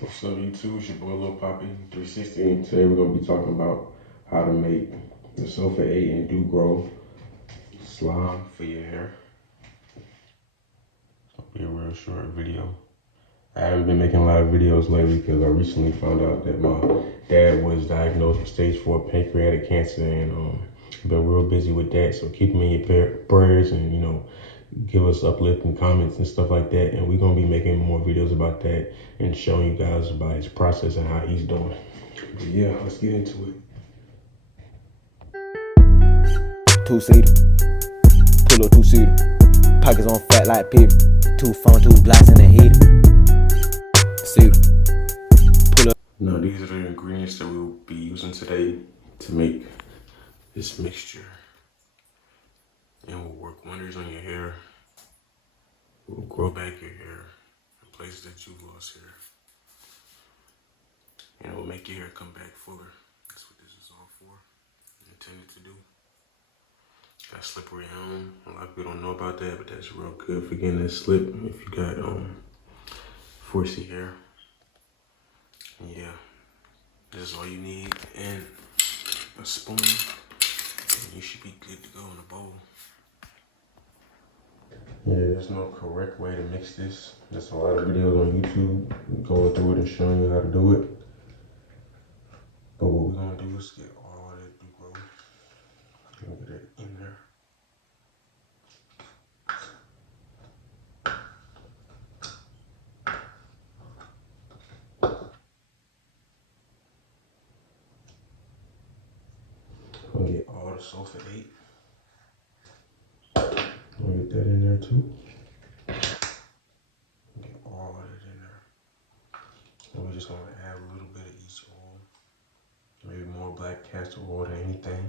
What's up, YouTube? It's your boy Lil Poppy 360, and today we're gonna be talking about how to make the Sulfur 8 and DooGro slime for your hair. It'll be a real short video. I haven't been making a lot of videos lately because I recently found out that my dad was diagnosed with stage 4 pancreatic cancer, and I've been real busy with that. So keep him in your prayers, and give us uplifting comments and stuff like that. And we're gonna be making more videos about that and showing you guys about his process and how he's doing. But yeah, let's get into it. Two-seater, pull up two-seater, pockets on fat like Peter, 2 phone, 2 glass in a heater. Seater, pull up. Now these are the ingredients that we will be using today to make this mixture. And will work wonders on your hair. It will grow back your hair in places that you've lost hair. And it will make your hair come back fuller. That's what this is all for. Intended to do. Got slippery elm. A lot of people don't know about that, but that's real good for getting that slip if you got 4C hair. And yeah, this is all you need, and a spoon, and you should be good to go in a bowl. Yeah, there's no correct way to mix this. There's a lot of videos on YouTube going through it and showing you how to do it. But what we're gonna do is get all that DooGro and get it in there. I'm gonna get all the Sulfur 8. I'm gonna get that in there too. Get all of it in there. And we're just gonna add a little bit of each oil. Maybe more black castor oil than anything.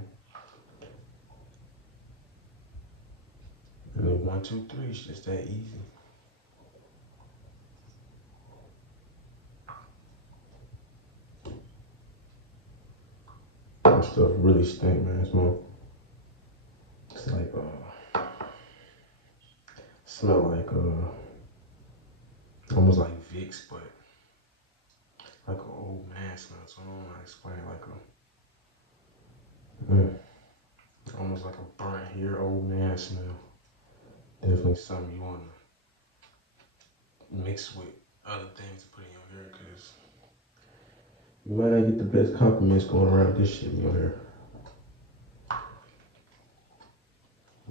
And then 1, 2, 3, it's just that easy. That stuff really stink, man. It's like smell like almost like Vicks, but like an old man smell. So I don't know how to explain it. Almost like a burnt hair old man smell. Definitely something you wanna mix with other things to put in your hair, cause you might not get the best compliments going around this shit in your hair.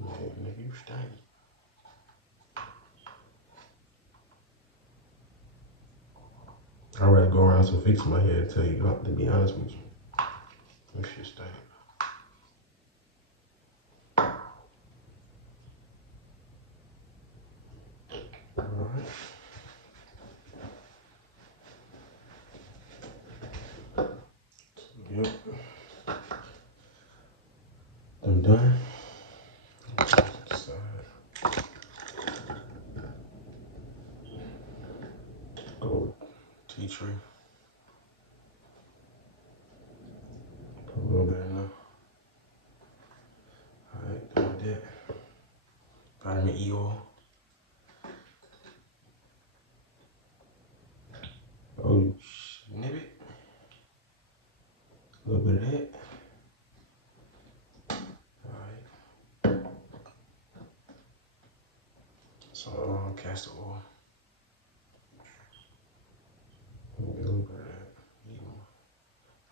Man, nigga, you stink. I'd rather go around some fix my hair and tell you, to be honest with you. That shit stink. Alright. Yep. I'm done. Go tea tree. Put a little bit in there. Alright, done with that. Vitamin E oil. Oh, you snip it. A little bit of that. Alright. So, castor oil. A little bit of that.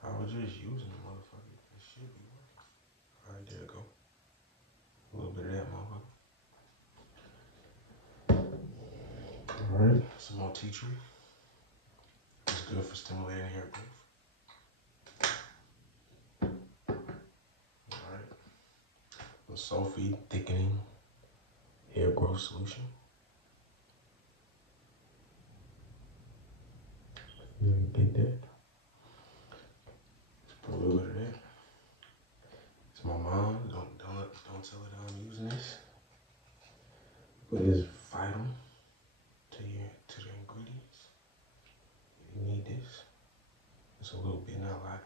I was just using the motherfucker. It should be working. Alright, there we go. A little bit of that motherfucker. Alright, some more tea tree. It's good for stimulating hair growth. Alright. The Sulfur thickening hair growth solution. You get that? Put a little bit of that. It's my mom. Don't tell her that I'm using this. But it's vital to the ingredients. You need this. It's a little bit, not a lot.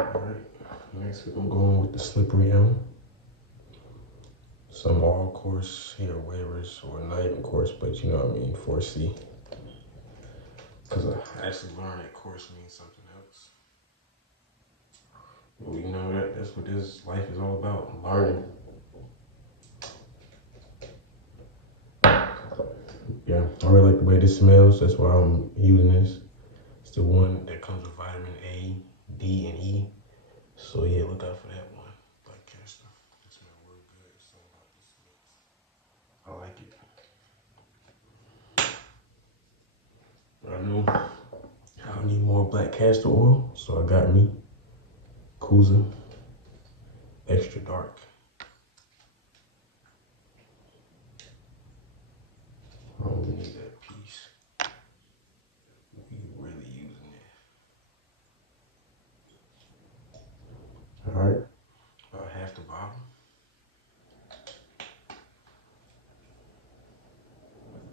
Alright. Next we're gonna go on with the slippery elm. some all course here waivers, or not even course, but you know what I mean, 4C. Because I actually learned that course means something else. But we know that's what this life is all about, learning. Yeah, I really like the way this smells. That's why I'm using this. It's the one that comes with vitamin A, D, and E. So yeah, look out for that one. Black castor. It smells real good. It's all about this mix. I like it. I know I need more black castor oil, so I got me Kuza Extra Dark. I don't really need that piece. We really using it. All right, about half the bottle.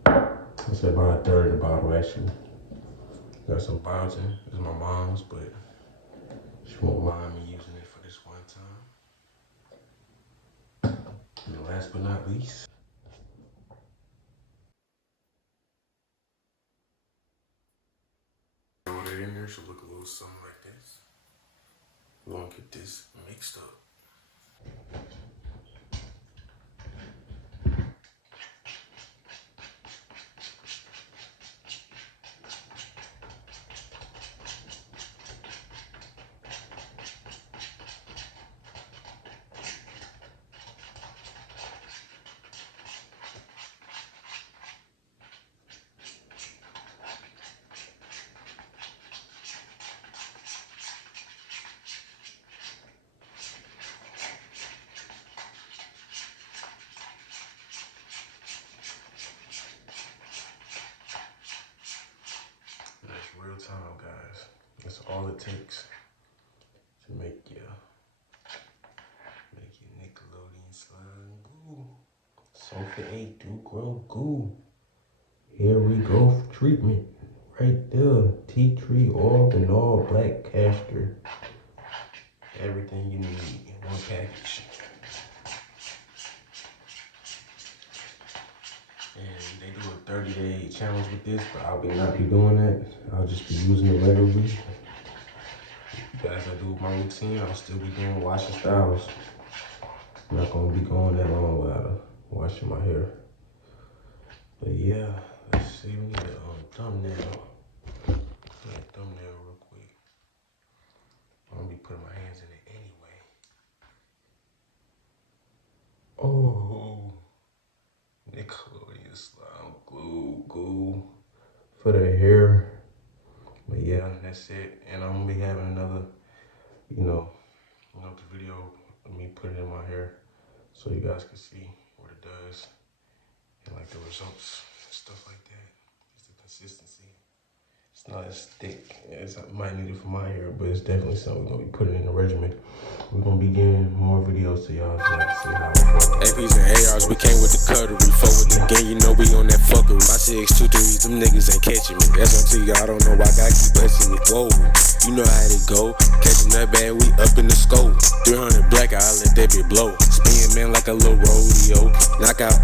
I said about a third of the bottle actually. Got some bottles in. This is my mom's, but she won't mind me using it for this one time. And last but not least, throw that in there, should look a little something like this. We're gonna get this mixed up. Real time, guys. That's all it takes to make your Nickelodeon slime goo. Sulfur 8 DooGro goo. Here we go for treatment. Right there. Tea tree oil and all black castor. Everything you need in one package. And they do a 30-day challenge with this, but I will not be doing that. I'll just be using it regularly. As I do my routine, I'll still be doing washing styles. I'm not gonna be going that long without washing my hair. But yeah, let's see, we need a thumbnail. Thumbnail real quick. I'm gonna be putting my hands in it anyway. Oh, Nickelodeon slime glue for the hair. But yeah, that's it. And I'm gonna be having another, another video of me putting it in my hair so you guys can see what it does and like the results and stuff like that. It's the consistency. It's not as thick as I might need it for my hair, but it's definitely something we're gonna be putting in the regimen. We're gonna be getting more videos to y'all so y'all see how it goes. APs and ARs, we came with the cutlery. Fuck with the gang, you know we on that fuckery. My 623s, them niggas ain't catching me. That's on T, I don't know why God keep blessing me. Whoa, you know how it go. Catching that bad, we up in the scope. 300 black, I let that bitch blow. Spin man like a little rodeo. Knockout.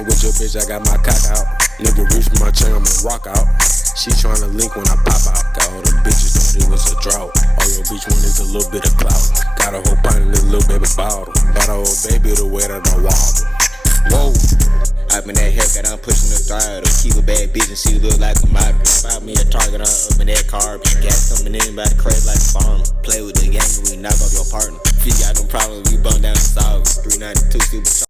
With your bitch, I got my cock out. Nigga reach for my chain, I'ma rock out. She tryna link when I pop out. Got all the bitches thought it was a drought. All your bitch want is a little bit of clout. Got a whole pint in this little baby bottle. Bought a whole baby to wear that I wobble. Whoa. Up in that haircut, I'm pushing the throttle. Keep a bad bitch and she look like a model. Spot me a target, I'm up in that car. Gas coming in by the crate like a farmer. Play with the gang and we knock off your partner. If you got no problems, we bump down the solve. 392 super.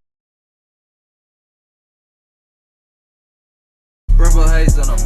Purple haze on them.